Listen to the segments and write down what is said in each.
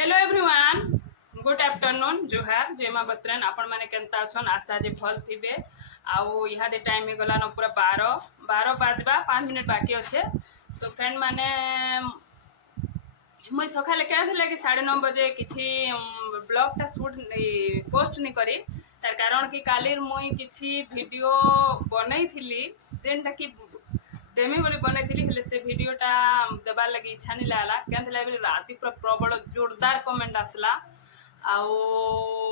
Hello everyone, good afternoon. जोहार जय माँ बस्त्रन। आपण मैंने केनता अछन आशा जे भल थिबे। आउ इहादे टाइम हो गला न पूरा 12 बाजबा 5 मिनट बाकी अच्छे। तो फ्रेंड माने मुई सकाले क्या कि 9:30 बजे किसी ब्लॉगटा शूट पोस्ट नहीं करी। तार कारण कि काली मुई किसी वीडियो बनई थी जेनटा कि डेमी बोली बनई थी हेले से वीडियोटा देवार लगी इच्छा नहीं लागला। क्या राति पूरा प्रबल जोरदार कमेंट आसला। आउ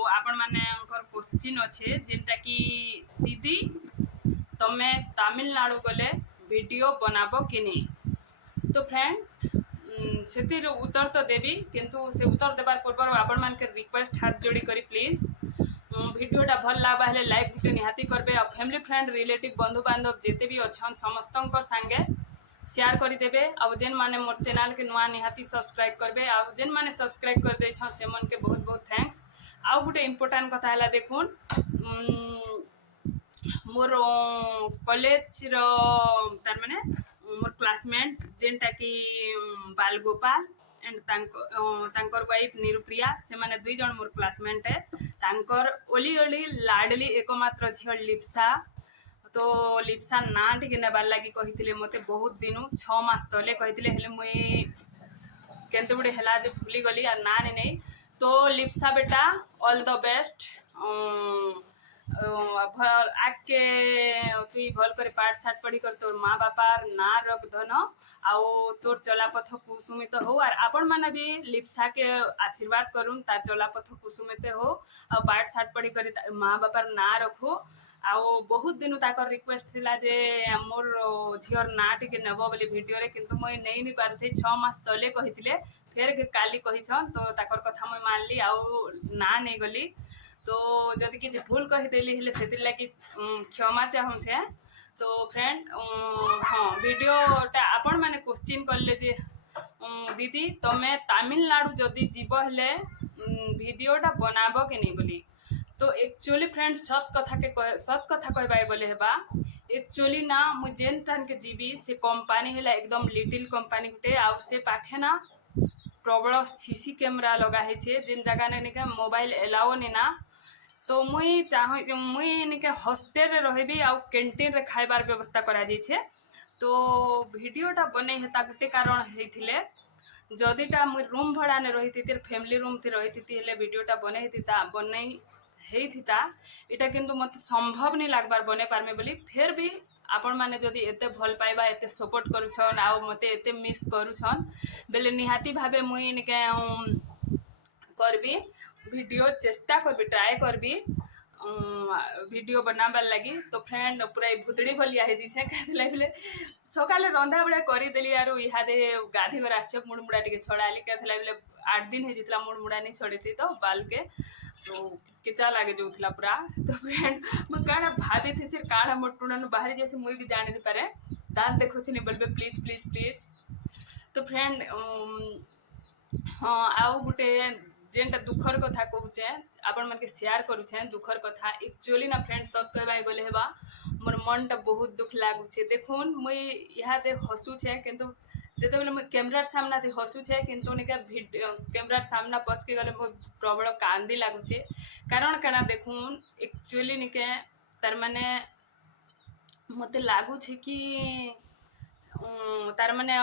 आपण माने क्वेश्चन अच्छे जेनटा कि दीदी तमे तमिलनाडु गले वीडियो बनाबो कि नहीं। तो फ्रेंड से उत्तर तो देवी किंतु से उत्तर देवार पूर्व आपण मान के रिक्वेस्ट हाथ जोड़ी करी प्लीज वीडियोटा भल लगा हेले लाइक गुटे निहाती करबे। आ फैमिली फ्रेंड रिलेटिव बंधु बांधव जेते भी अच्छन समस्त संगे शेयर करदेवे। आउ जेन माने मोर चैनल के नुआ निहाती सब्सक्राइब करबे। आउ जेन माने सब्सक्राइब कर दे छन से मन के बहुत बहुत थैंक्स। आउ गुटे इम्पोर्टेंट कथा है देखुन मोर कॉलेज तार माने मोर क्लासमेट जेनटा कि बालगोपाल एंड तांकर वाइफ निरुप्रिया से माने दुई जन मोर क्लासमेट है। तांकर ओली ओली लाडली एकमात्र झील लिप्सा। तो लिप्सा ना टी नेबार लगी कही मते बहुत दिन 6 मास तले कही हेले मुई केनते गुटे है जे भूली गली और ना नहीं। तो लिप्सा बेटा ऑल द बेस्ट। आगे तुई भल कर पाठ साठ पढ़ी कर तोर माँ बापार ना रख धन आउ तोर चलापथ कुसुमित हो। और आपण मैंने भी लिप्सा के आशीर्वाद करूँ तार चलापथ कुसुमित हो आ पाठ साठ पढ़ी कर माँ बापार ना रखो। आउ बहुत दिन ताकर रिक्वेस्ट थिला जे मोर झीर ना टिके नेब बोली वीडियो रे किंतु मुई नहीं पारुथी 6 मास तले कहिथिले फेर काली कहिछन तो ताकर कथा मुई मानली आउ ना नहीं गली। तो जदि किसी भूल कहीदेली हेले सेतिर लागी क्षमा चाहूछे। तो फ्रेंड हाँ वीडियोटा आपण मैंने क्वेश्चन करले जे दीदी तमे तमिलनाडु जदि जीव हेले वीडियोटा बनाबो कि नहीं बोली। तो एक्चुअली फ्रेंड सत कथा कहबा गले हेबा एक्चुअली ना मु जेन टाइम के जीवी से कंपनी हेला एकदम लिटिल कंपनी गुटे आ से पाखे ना प्रबल सीसी कैमरा लगा है जेन जगह ने मोबाइल एलाओ नहीं ना। तो मुई चाह मुई निके हॉस्टेल रे रहबी आ कैंटीन रे खाइबार व्यवस्था करा जाइछे। तो वीडियोटा बने हेता गुटे कारण हेथिले जदिटा मुई रूम भड़ा ने रही थी फैमिली रूम थी रही थी हेले वीडियोटा बने हेतिता बने हेइथिता इटा किंतु मत संभव नहीं लागबार बने पारमे बोली। फिर भी आपण माने जदि एते भल पाइबा एते सपोर्ट करूछन आ मते एते मिस करूछन बेले निहाती भाबे मुई निके करबी वीडियो चेष्टा करबी ट्राए करबी वीडियो बनाबार लगी। तो फ्रेंड पूरा भूतड़ी भलिया है जी कहले सकाले रंधा बड़ा करदेली आर इहादे गाधी घर आछे मुड़मुड़ा टे छड़ाली कहला बेले 8 दिन है मुड़मुड़ा नहीं छड़ी थी तो बाल के तो किचा लगे जो पूरा। तो फ्रेंड मुझे क्या भाभी थी सिर्फ काढ़ा मोटुड़ा बाहरी जैसे मुई भी जानी नहीं पारे दांत देखो नहीं बोलबे प्लीज प्लीज प्लीज। तो फ्रेंड हाँ आउ गुटे जेनटा दुखर कथा कहूचे आपण मन के शेयर करूछे दुखर कथा एक्चुअली ना फ्रेंड सत कहबा गले हेबा मोर मनटा बहुत दुख लागुछे। देखुन मुई इहादे हसुछे किंतु जेते बेले मुई कैमरार सामना थी हसुछे किंतु निके कैमरार सामना पच के गले बहुत प्रबल कांदी लागुछे। कारण काना देखुन एक्चुअली निके तार माने मते लागुछे कि तार माने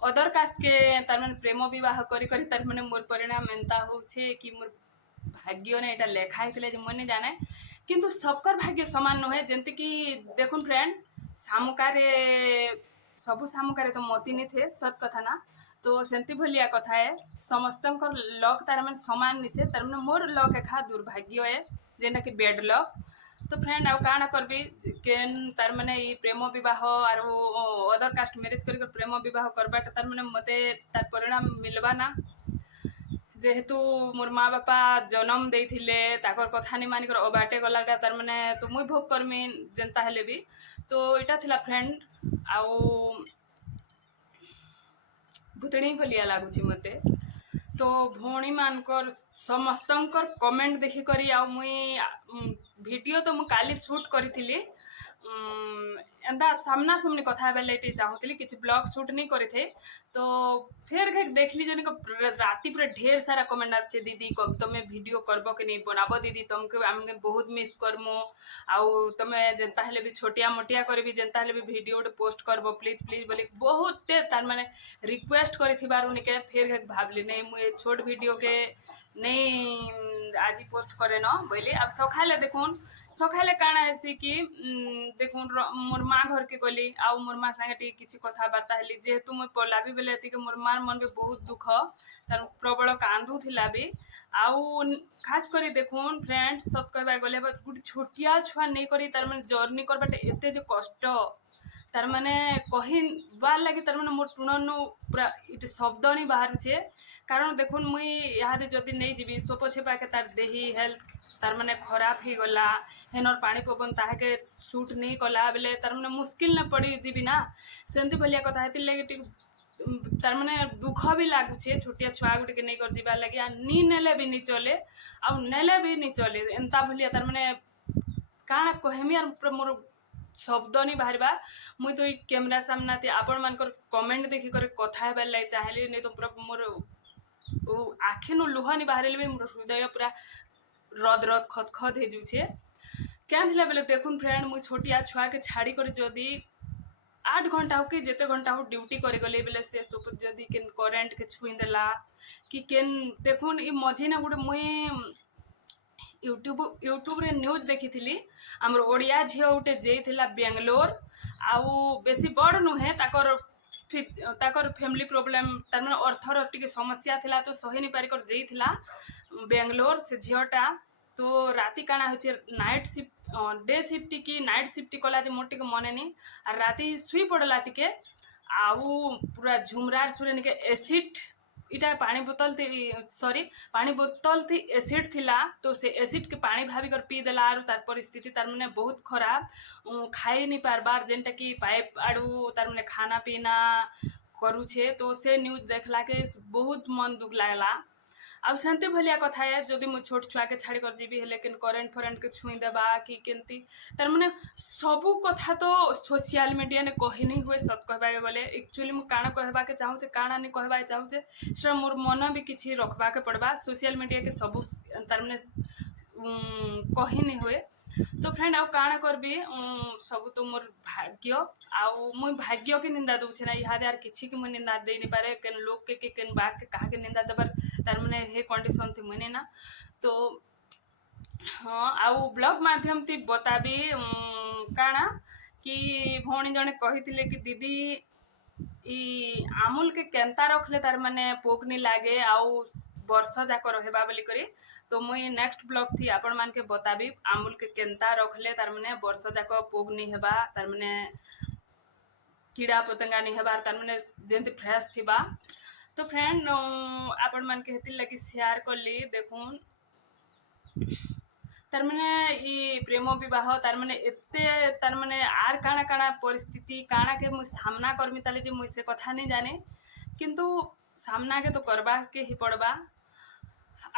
अदर कास्ट के तार माने प्रेम विवाह करी करी तार माने मोर परिणाम एंता होछे कि मोर भाग्य ने एटा लेखा हेतले जे मने जाने किंतु सबकर भाग्य समान नहे। जेंति कि देखुन फ्रेंड सामुकारे सबु सामुकारे तो मोती नहीं थे सत कथा ना। तो सेंती भलिया कथा है समस्तंकर लक तार माने समान निसे तार माने मोर लक एखा दुर्भाग्य है जेना कि बेड लक। तो फ्रेंड आउ काଣା करबी केन तार माने ई प्रेम विवाह और अदर कास्ट मैरिज कर प्रेम विवाह करबाटा तार माने मते तार परिणाम मिलबा ना। जेहेतु मोर माँ बापा जन्म देथिले ताकर कथा नहीं मानिकर अबाटे गलाटा तार माने तो मुई भोग करमी जेनता हेले भी। तो इटा थिला फ्रेंड आउ भूतड़ी भलिया लागुची मते। तो भौणी मानकर समस्तंकर कमेंट देखिकरी आ मुई वीडियो तो मु काली शूट करी एंता सामना सामने कथा बेले चाहूली कि ब्लॉग शूट नहीं करे थे तो फिर देखली जन राति पूरा ढेर सारा कमेंट आछे दीदी कब तुम वीडियो करबो कि नहीं बनाबो दीदी तुमके आमके बहुत मिस करमु आउ तुमे जेंता हेले भी छोटिया मोटिया करे भी जेंता हेले भी वीडियो पोस्ट करबो प्लीज प्लीज बोले बहुत तार माने रिक्वेस्ट करिथिबार उनके फिर भाबली नहीं मुझे छोट वीडियो के नहीं आज पोस्ट करे न बोले अब सखाले देखुन सखाले काना ऐसी कि देखुन मोर माँ घर के गली आउ मोर माँ संगे किसी कथबार्ता हेली जेहेतु मुझे पढ़ला भी बेले मोर माँ मन भी बहुत दुख तार प्रबल कांदू थिला भी आउ खास करी देखुन फ्रेंड सत कहबा गले गोटे छोटिया छुआ नहीं करी तार माने जर्नी करबाटे एते जो कष्ट तार माने कहबार लगी तार माने मोर टुणनु पूरा इटे शब्द नहीं बाहर छे कारण देखुन मुई इहादे जदि नहीं जीवी सोपो छेपा के तार देही हेल्थ तार माने खराब ही गला हेनर पानी पवन ताके सूट नहीं कला बेले तार माने मुश्किल न पड़ी जीवी ना सेंती भलिया कथा हेति लगे तार माने दुख भी लागुछे छोटिया छुआ गुटे के नहीं कर जीवा लगी आ नी नेले भी नहीं चले आ नेले भी नहीं चले एंता भलिया तार माने काना कहमी आर मोर शब्द नहीं बाहर मुई तो कैमरा सामना आपण मानकर कमेंट देखी कर कथा हेबार लागी चाहेली नहीं तो पूरा मोर आखि नु लुह नहीं बाहर भी मोर हृदय पूरा रद रद खत खत हो जुछे क्या थिला बेले देखुन फ्रेंड मुई छोटिया छुआ के छाड़ी कर जदी 8 घंटा हो कि जेते घंटा हो ड्यूटी करे गले बेले से सब जदी केन करेंट के छुई देला कि केन देखुन ई मझी ना गुटे मुई यूट्यूब रे न्यूज देखी थी आमर ओडिया झील गोटे जाइला बेंगलोर आउ बेसी बड़ नुहे ताकर फैमिली प्रोब्लेम तार माने अर्थर टिके समस्या थिला तो सही नहीं पारिकर जाइला बेंगलोर से झीलटा तो राति काना हो नाइट शिफ्ट डे शिफ्ट की नाइट शिफ्ट कला मोर टिके मने नहीं और राति शुई पड़ला टिके आउ पूरा झुमरार सुरे निके एसिड इटा पानी बोतल थी सॉरी पानी बोतल थी एसिड थिला तो से एसिड के पानी भाभी कर पी देला आरु तार परिस्थिति तार माने बहुत खराब खाई नहीं पारबार जेनटा कि पाइप आड़ू तार माने खाना पीना करू छे तो से न्यूज देखला के बहुत मन दुख लागला अब सेंते भलिया कथा है जदि मुझे छोट छुआ के छाड़ी कर जीवी लेकिन करेंट फरेंट के छुई देबा कि केंती तार माने सबू कथा तो सोशल मीडिया ने कही नहीं हुए सत कहबा गले एक्चुअली मु काना कहबा के चाहू से काना नहीं कहबा चाहू से सेटा मोर मन भी किछि रखबा के पड़बा सोशल मीडिया के सबू तार माने कही नहीं हुए तो फ्रेंड आउ काना करबी सब तो मोर भाग्य आउ मुई भाग्य के निंदा दूचे ना इहादे आर किछि के मुई निंदा दे नहीं पारे केन लोग के केन बात के कहा के निंदा देबार तार माने हे कंडीशन थी मुने ना तो हाँ आउ ब्लॉग माध्यम थी बताबी काना कि भौणी जने कही कि दीदी ई आमुल के केंता रखले तार माने पोक नहीं लागे आउ वर्ष जाक रहबा बोली करी तो मुई नेक्स्ट ब्लॉग थी आपण मान के बताबी आमुल के केंता रखले तार माने वर्ष जाक पोक नहीं हेबा तार माने कीड़ा पतंगा नहीं हेबार तार माने जेंति फ्रेश थिबा तो फ्रेंड आपण मान के हेतिल लगी शेयर करली देखुन तार माने ई प्रेम विवाह तार माने एते तार माने आर काना काना परिस्थिति काना के मुई सामना करमी ताले जे मुई से कथा नहीं जाने किंतु सामना के तो करबा के ही पड़बा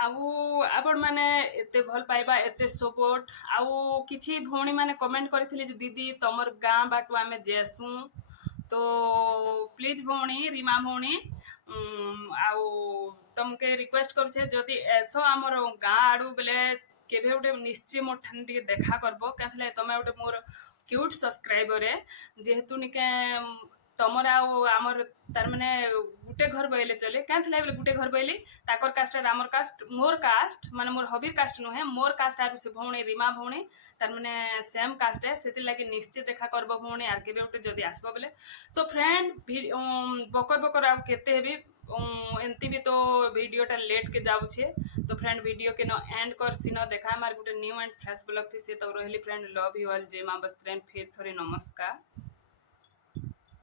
आउ आपण माने एते भल पाइबा एते सपोर्ट आउ किछि भौणी माने कमेंट करथिले जे दीदी तमर गाँ बाटू आमे जेसु तो प्लीज भौणी रीमा भौणी आउ तुमके रिक्वेस्ट करुछे जदि ऐसो आमर गाँ आड़ू बेले केबे गोटे निश्चय मोर ठान टिके देखा करबो कैथले तमे गोटे मोर क्यूट सब्सक्राइबर है जेहेतु निके तमर आमर तार माने गुटे घर बइले चले कैथले बेले गुटे घर बइली ताकर कास्ट आर आमर कास्ट मोर कास्ट माने मोर हबीर कास्ट नुहे मोर कास्ट आर से भौणी रीमा भौणी तार माने सेम कास्ट है सेति लागि निश्चय देखा करबो भौणी आर केबे गोटे जदि आसबो बेले तो फ्रेंड बकर बकर आ केते हेबी एंती भी तो वीडियोटा लेट के जाऊे तो फ्रेंड वीडियो के न एंड कर सी न देखा हमारे गोटे न्यू एंड फ्रेश ब्लॉग थी से तो रही फ्रेंड लव यू ऑल जय माँ बस्त्रैन फिर थोड़े नमस्कार।